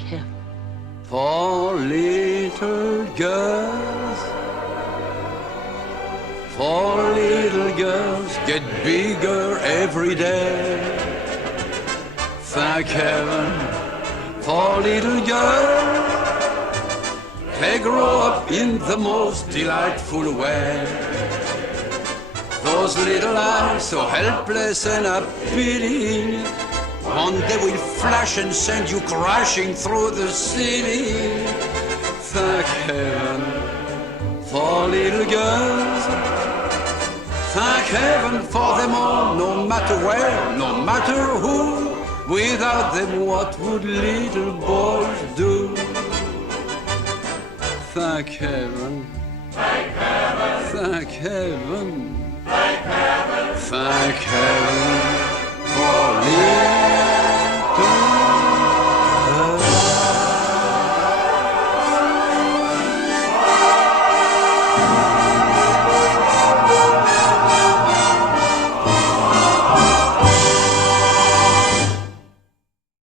heaven. For little girls, for little girls get bigger every day. Thank heaven for little girls. They grow up in the most delightful way. Those little eyes so helpless and appealing, one day will flash and send you crashing through the ceiling. Thank heaven for little girls. Thank heaven for them all, no matter where, no matter who. Without them, what would little boys do? Thank heaven. Thank heaven. Thank heaven. Thank heaven.